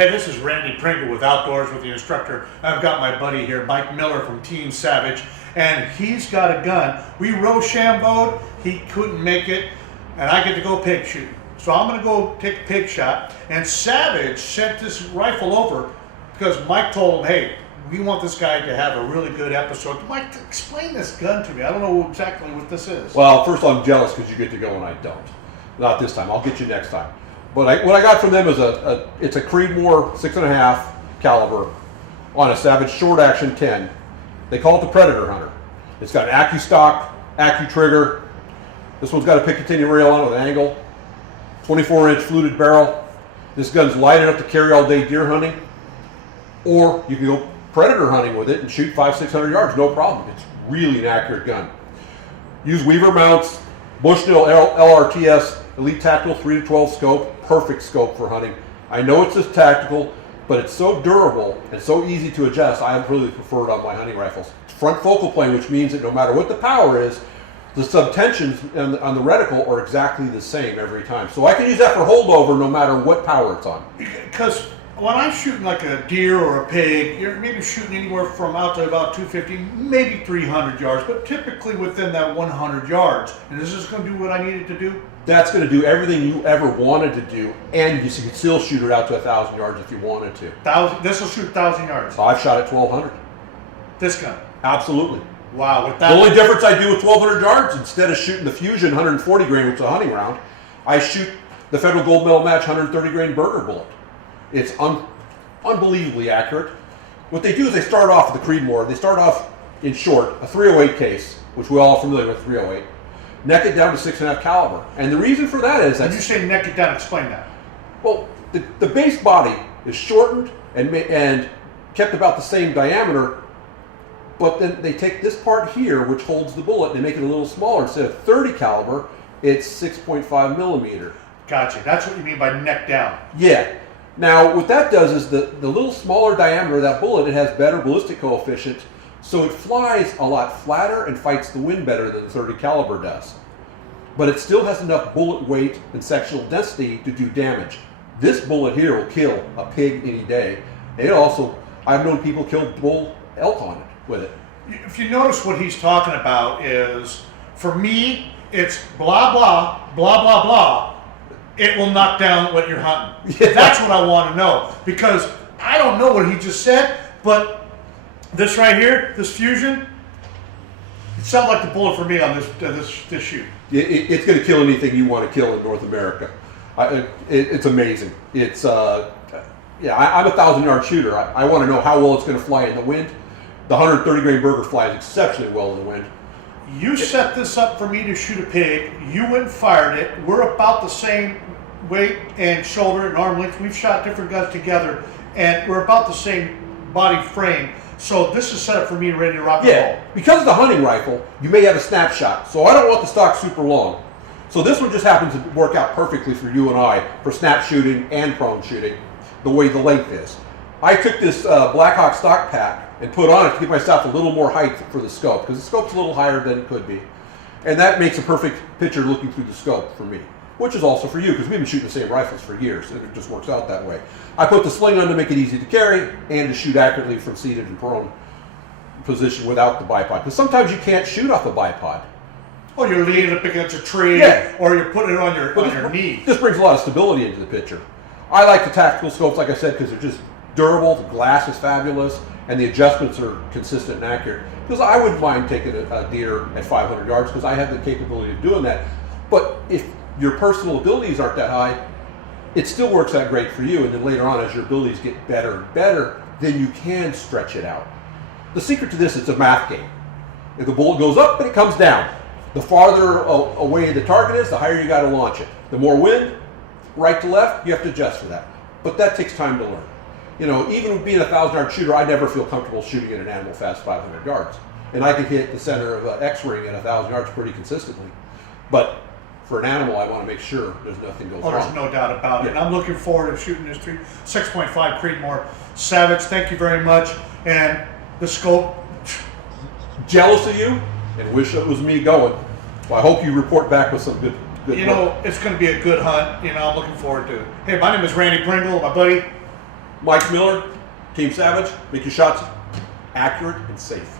Hey, this is Randy Pringle with Outdoors with the Instructor. I've got my buddy here, Mike Miller from Team Savage, and he's got a gun. We Rochambeau'd, he couldn't make it, and I get to go pig shooting. So I'm gonna go take a pig shot, and Savage sent this rifle over because Mike told him, hey, we want this guy to have a really good episode. Mike, explain this gun to me. I don't know exactly what this is. Well, first I'm jealous because you get to go and I don't. Not this time. I'll get you next time. But what I got from them is it's a Creedmoor 6.5 caliber on a Savage short action 10. They call it the Predator Hunter. It's got an Accu stock, Accu trigger. This one's got a Picatinny rail on it with an angle. 24-inch fluted barrel. This gun's light enough to carry all day deer hunting. Or you can go predator hunting with it and shoot 500-600 yards, no problem. It's really an accurate gun. Use Weaver mounts, Bushnell LRTS Elite Tactical 3-12 scope, perfect scope for hunting. I know it's just tactical, but it's so durable and so easy to adjust. I really prefer it on my hunting rifles. It's front focal plane, which means that no matter what the power is, the subtensions on the reticle are exactly the same every time. So I can use that for holdover no matter what power it's on. Because when I'm shooting like a deer or a pig, you're maybe shooting anywhere from out to about 250, maybe 300 yards, but typically within that 100 yards. And is this going to do what I need it to do? That's going to do everything you ever wanted to do, and you can still shoot it out to 1,000 yards if you wanted to. This will shoot 1,000 yards. So I've shot at 1,200. This gun? Absolutely. Wow. With that, the only difference I do with 1,200 yards, instead of shooting the Fusion 140 grain, which is a hunting round, I shoot the Federal Gold Medal Match 130 grain burger bullet. It's unbelievably accurate. What they do is they start off with the Creedmoor. They start off in short, a 308 case, which we all are familiar with 308. Neck it down to 6.5 caliber. And the reason for that is that... When you say neck it down, explain that. Well, the base body is shortened and kept about the same diameter, but then they take this part here, which holds the bullet, and they make it a little smaller. Instead of 30 caliber, it's 6.5 millimeter. Gotcha. That's what you mean by neck down. Yeah. Now, what that does is the little smaller diameter of that bullet, it has better ballistic coefficient, so it flies a lot flatter and fights the wind better than the 30 caliber does. But it still has enough bullet weight and sectional density to do damage. This bullet here will kill a pig any day. It also, I've known people kill bull elk on it with it. If you notice what he's talking about is, for me, it's blah, blah, blah, blah, blah. It will knock down what you're hunting. Yeah. That's what I want to know, because I don't know what he just said, but this right here, this Fusion, it sounds like the bullet for me on this shoot. It's going to kill anything you want to kill in North America. It's amazing. It's yeah. I'm a 1,000-yard shooter. I want to know how well it's going to fly in the wind. The 130 grain burger flies exceptionally well in the wind. You set this up for me to shoot a pig. You went and fired it. We're about the same weight and shoulder and arm length. We've shot different guns together, and we're about the same body frame. So this is set up for me ready to rock and roll. Yeah, because of the hunting rifle, you may have a snapshot. So I don't want the stock super long. So this one just happens to work out perfectly for you and I for snap shooting and prone shooting, the way the length is. I took this Blackhawk stock pack and put on it to give myself a little more height for the scope, because the scope's a little higher than it could be. And that makes a perfect picture looking through the scope for me, which is also for you, because we've been shooting the same rifles for years, and it just works out that way. I put the sling on to make it easy to carry and to shoot accurately from seated and prone position without the bipod, because sometimes you can't shoot off a bipod. Or you're leaning up against a tree, yeah, or you're putting it on your knee. This brings a lot of stability into the picture. I like the tactical scopes, like I said, because they're just durable, the glass is fabulous, and the adjustments are consistent and accurate. Because I wouldn't mind taking a deer at 500 yards, because I have the capability of doing that. But if your personal abilities aren't that high, it still works out great for you, and then later on, as your abilities get better and better, then you can stretch it out. The secret to this is a math game. If the bullet goes up, and it comes down. The farther away the target is, the higher you got to launch it. The more wind, right to left, you have to adjust for that. But that takes time to learn. You know, even with being a 1,000-yard shooter, I never feel comfortable shooting at an animal fast 500 yards. And I can hit the center of an X-ring at 1,000 yards pretty consistently. But for an animal, I want to make sure there's nothing goes wrong. There's no doubt about it. And I'm looking forward to shooting this 6.5 Creedmoor Savage. Thank you very much. And the scope. Jealous of you and wish it was me going. Well, I hope you report back with some good it's going to be a good hunt. I'm looking forward to it. Hey, my name is Randy Pringle, my buddy. Mike Miller, Team Savage, make your shots accurate and safe.